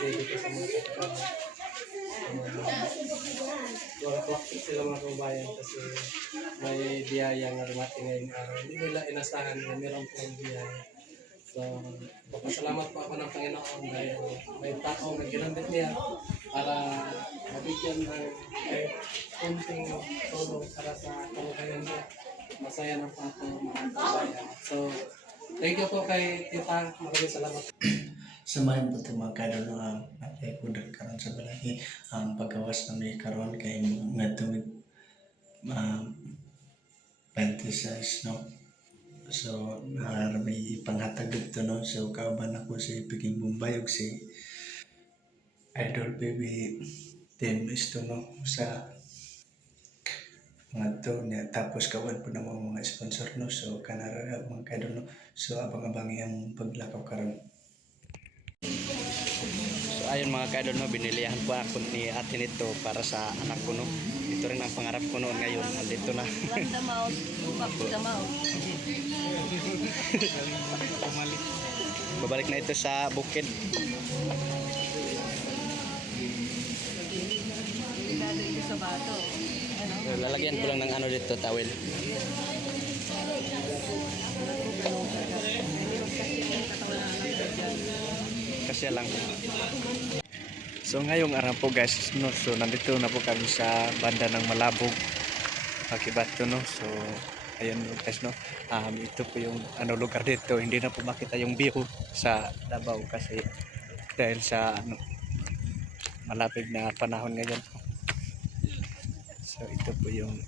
ready ko sa mga kapatid. 12 o'clock sila mga kabayan kasi may biyaya nga dumating ngayong araw. Hindi nila inasahan na meron pong biyaya. So, pasalamat po ako ng Panginoon dahil may taong nag-ginambit niya para mabigyan ng kunting tulong para sa kabuhayan niya. Masaya ng pato mga kabayan. So, thank you po kay Tita. Maraming salamat. Samahin po ito mga kadalo ang natay ko karon sa balay ang paggawas na may karon kay nga tumig 26 no. So may panghatag dito no. So kauban ako si Piging Bumbayog si Idol Baby Team isto no sa mga to niya tapos kawan po na mga sponsor no. So kanara mga kadalo no. So abang-abangi ang paglakaw karon. So ayun mga kaidol no, binilihan po ako ni ate nito para sa anak ko no. Ito rin ang pangarap ko noon, ngayon nandito na. Lock the mouth, lock the mouth. Babalik na ito sa bukid. Ilalo ito sa bato. Ano? So, lalagyan ko lang ng ano dito, towel. Kasi lang. So ngayong araw po guys, no, so nandito na po kami sa banda ng Malabog, Akibato no. So ayun guys no, ito po yung ano lugar dito, hindi na po makita yung view sa Davao kasi dahil sa ano, malapit na panahon ngayon. So ito po yung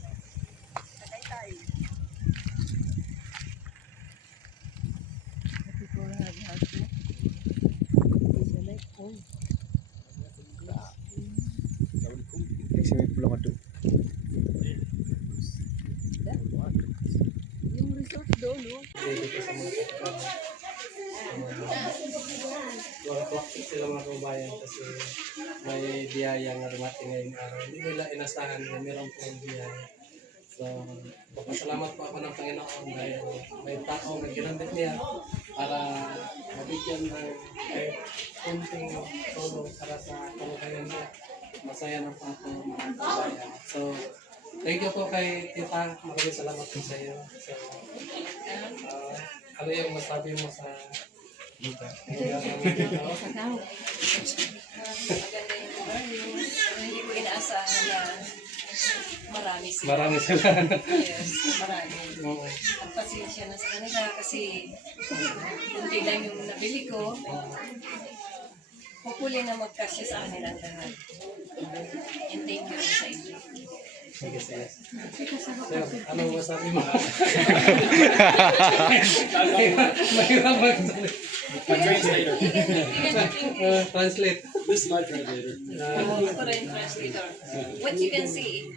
Yung resort doon, no? Ready ko sa mga kapatid. 12 o'clock sila mga kabayan kasi may biyaya nga dumating ngayong araw. Hindi nila inasahan na meron pong biyaya. So, pasalamat po ako ng Panginoon dahil may taong nag-ginambit niya para mabigyan ng kunting tulong para sa kabuhayan niya. Masaya ng pato mga kabayan. So, thank you po kay Tita. Maraming salamat po sa iyo. So, ano yung masabi mo sa Tita? Maganda yung lugar. Hindi ko inaasahan na marami sila. Marami sila. Yes, marami. Oo. Ang pasensya na sa kanila kasi kunti lang yung nabili ko. Hopefully na magkasya sa kanilang lahat. And thank you rin sa inyo. Sige, sige. Sir, anong masabi mo? Mahirap magsabi. Translator. Translate. This is my translator. Ako rin translator. What you can see.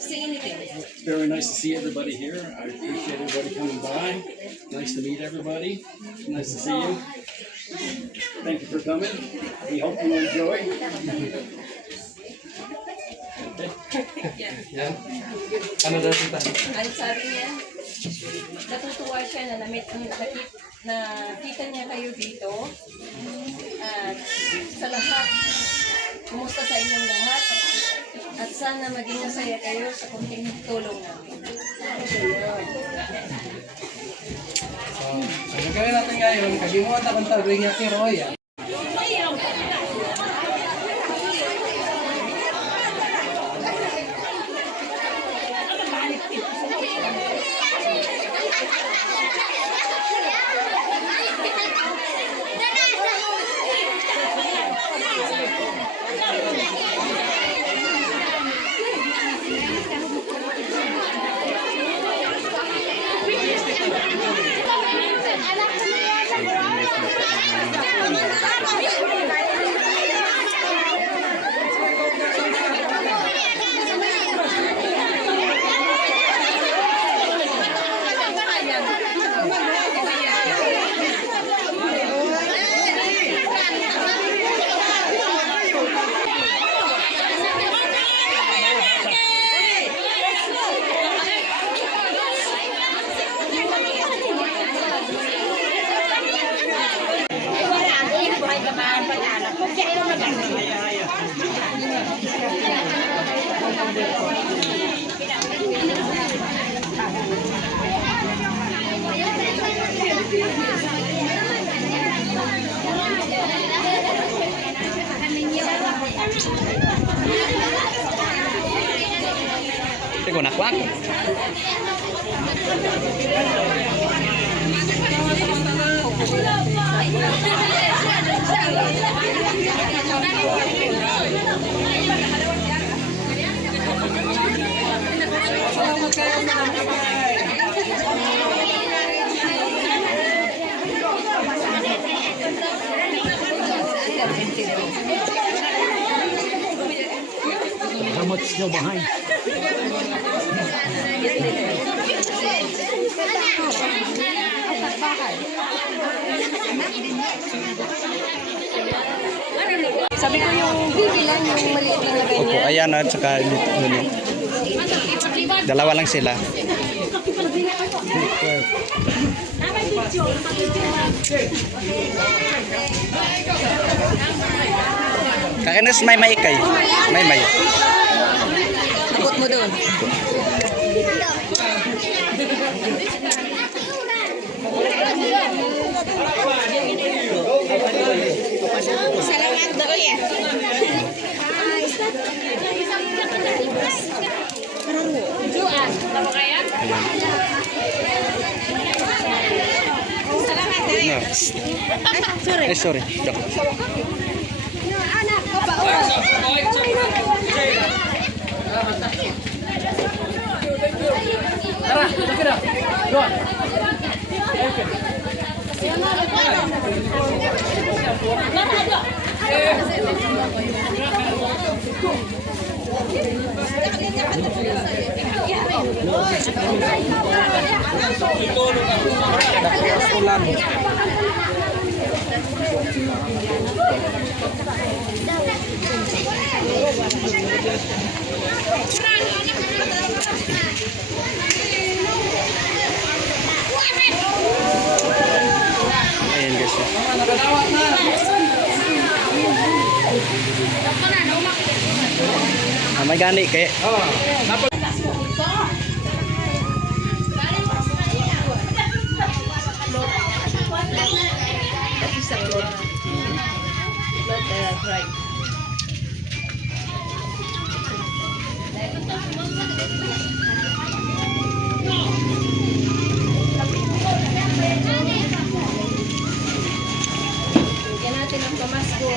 See anything. It's very nice to see everybody here. I appreciate everybody coming by. Nice to meet everybody. Nice to see you. Thank you for coming. We hope you enjoy. Yeah. Yan. Ano daw Tita? Ang sabi niya, natutuwa siya na nakita niya kayo dito. At sa lahat, kumusta sa inyong lahat. At sana maging masaya kayo sa kunting tulong namin. So, ang gagawin natin ngayon, kagimuan na kung tawagin niya kay Roy. English na po. Tengok nak kuat. How much still behind? Sabi ko yung bibilan, yung maliit lang na Opo, ganyan. ayan at saka dito. Dalawa lang sila. Kakinis may kay. May. Abot mo doon. Salamat daw yan. Juan, tama kaya? Salamat daw yan. No. Sorry. Joke. Anak, kabaon. Ayan guys. May gani kay. Bigyan natin ang pamasko.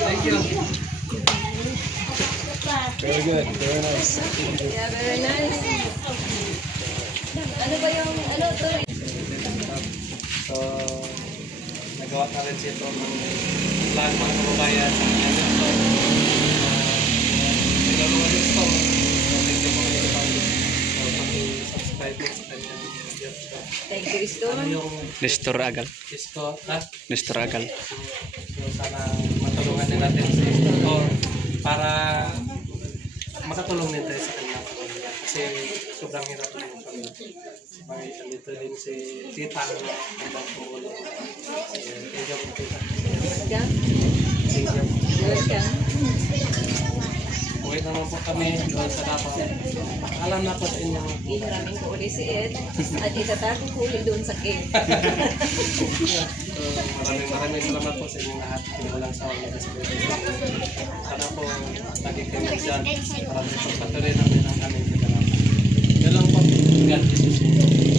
Thank you. Very good. Very nice. Yeah, very nice. Ano ba yung, ano to? So, nagawa na rin siya ito ng lahat mga kababayan sa kanya dito. Nagawa rin ito. So, thank you po kayo sa pag-subscribe mo sa kanya. Thank you, Stone. Ano yung Nestor Agal. Isko, ha? Nestor Agal. So, sana matulungan din natin si Isko para makatulong din tayo sa kanya. Kasi sobrang hirap din yung kanya. Sabay, andito din si Tita. Ang pagpulong. Thank you po, Tita. Yeah. Thank you. Welcome. Uwi naman po kami doon sa Davao. Alam na po sa inyo. Ihiramin ko ulit si Ed at itatago ko ulit doon sa cave. So, maraming salamat po sa inyong lahat. Walang sawang nagsasabi. Sana po lagi kayo nagdyan para may pagpatuloy namin ang aming pagkakap. Yan lang po. God bless you.